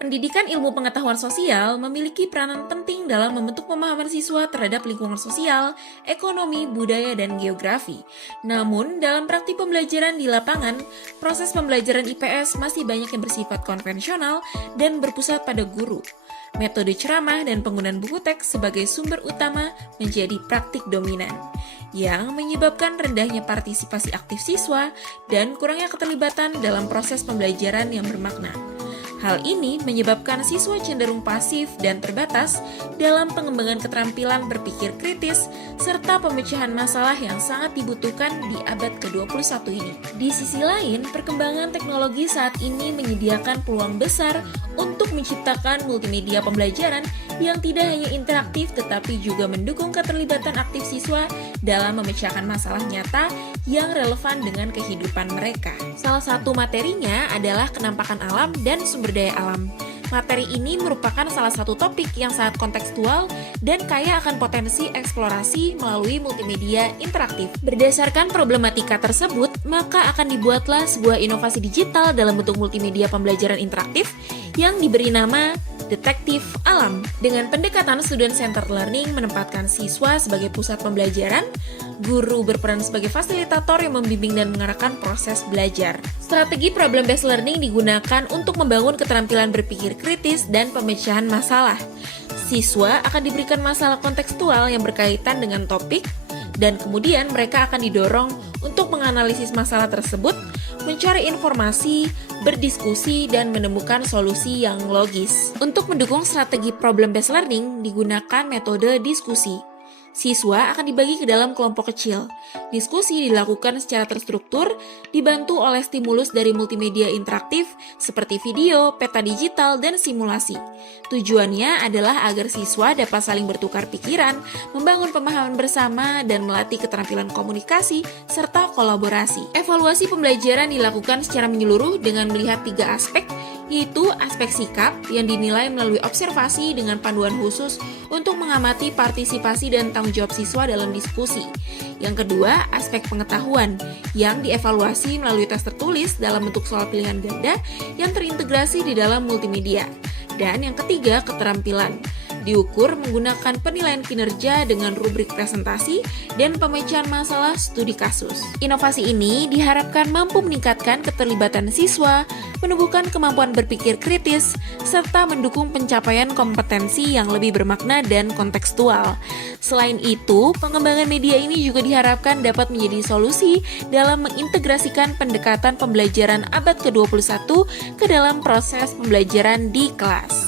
Pendidikan ilmu pengetahuan sosial memiliki peranan penting dalam membentuk pemahaman siswa terhadap lingkungan sosial, ekonomi, budaya, dan geografi. Namun, dalam praktik pembelajaran di lapangan, proses pembelajaran IPS masih banyak yang bersifat konvensional dan berpusat pada guru. Metode ceramah dan penggunaan buku teks sebagai sumber utama menjadi praktik dominan, yang menyebabkan rendahnya partisipasi aktif siswa dan kurangnya keterlibatan dalam proses pembelajaran yang bermakna. Hal ini menyebabkan siswa cenderung pasif dan terbatas dalam pengembangan keterampilan berpikir kritis serta pemecahan masalah yang sangat dibutuhkan di abad ke-21 ini. Di sisi lain, perkembangan teknologi saat ini menyediakan peluang besar untuk menciptakan multimedia pembelajaran yang tidak hanya interaktif tetapi juga mendukung keterlibatan aktif siswa dalam memecahkan masalah nyata yang relevan dengan kehidupan mereka. Salah satu materinya adalah kenampakan alam dan sumber daya alam. Materi ini merupakan salah satu topik yang sangat kontekstual dan kaya akan potensi eksplorasi melalui multimedia interaktif. Berdasarkan problematika tersebut, maka akan dibuatlah sebuah inovasi digital dalam bentuk multimedia pembelajaran interaktif yang diberi nama Detektif Alam. Dengan pendekatan student-centered learning menempatkan siswa sebagai pusat pembelajaran, guru berperan sebagai fasilitator yang membimbing dan mengarahkan proses belajar. Strategi problem-based learning digunakan untuk membangun keterampilan berpikir kritis dan pemecahan masalah. Siswa akan diberikan masalah kontekstual yang berkaitan dengan topik, dan kemudian mereka akan didorong untuk menganalisis masalah tersebut, mencari informasi, berdiskusi, dan menemukan solusi yang logis. Untuk mendukung strategi problem-based learning, digunakan metode diskusi. Siswa akan dibagi ke dalam kelompok kecil. Diskusi dilakukan secara terstruktur, dibantu oleh stimulus dari multimedia interaktif seperti video, peta digital, dan simulasi. Tujuannya adalah agar siswa dapat saling bertukar pikiran, membangun pemahaman bersama, dan melatih keterampilan komunikasi serta kolaborasi. Evaluasi pembelajaran dilakukan secara menyeluruh dengan melihat 3 aspek, yaitu aspek sikap yang dinilai melalui observasi dengan panduan khusus untuk mengamati partisipasi dan tanggung jawab siswa dalam diskusi. Yang kedua, aspek pengetahuan yang dievaluasi melalui tes tertulis dalam bentuk soal pilihan ganda yang terintegrasi di dalam multimedia. Dan yang ketiga, keterampilan diukur menggunakan penilaian kinerja dengan rubrik presentasi dan pemecahan masalah studi kasus. Inovasi ini diharapkan mampu meningkatkan keterlibatan siswa, menumbuhkan kemampuan berpikir kritis, serta mendukung pencapaian kompetensi yang lebih bermakna dan kontekstual. Selain itu, pengembangan media ini juga diharapkan dapat menjadi solusi dalam mengintegrasikan pendekatan pembelajaran abad ke-21 ke dalam proses pembelajaran di kelas.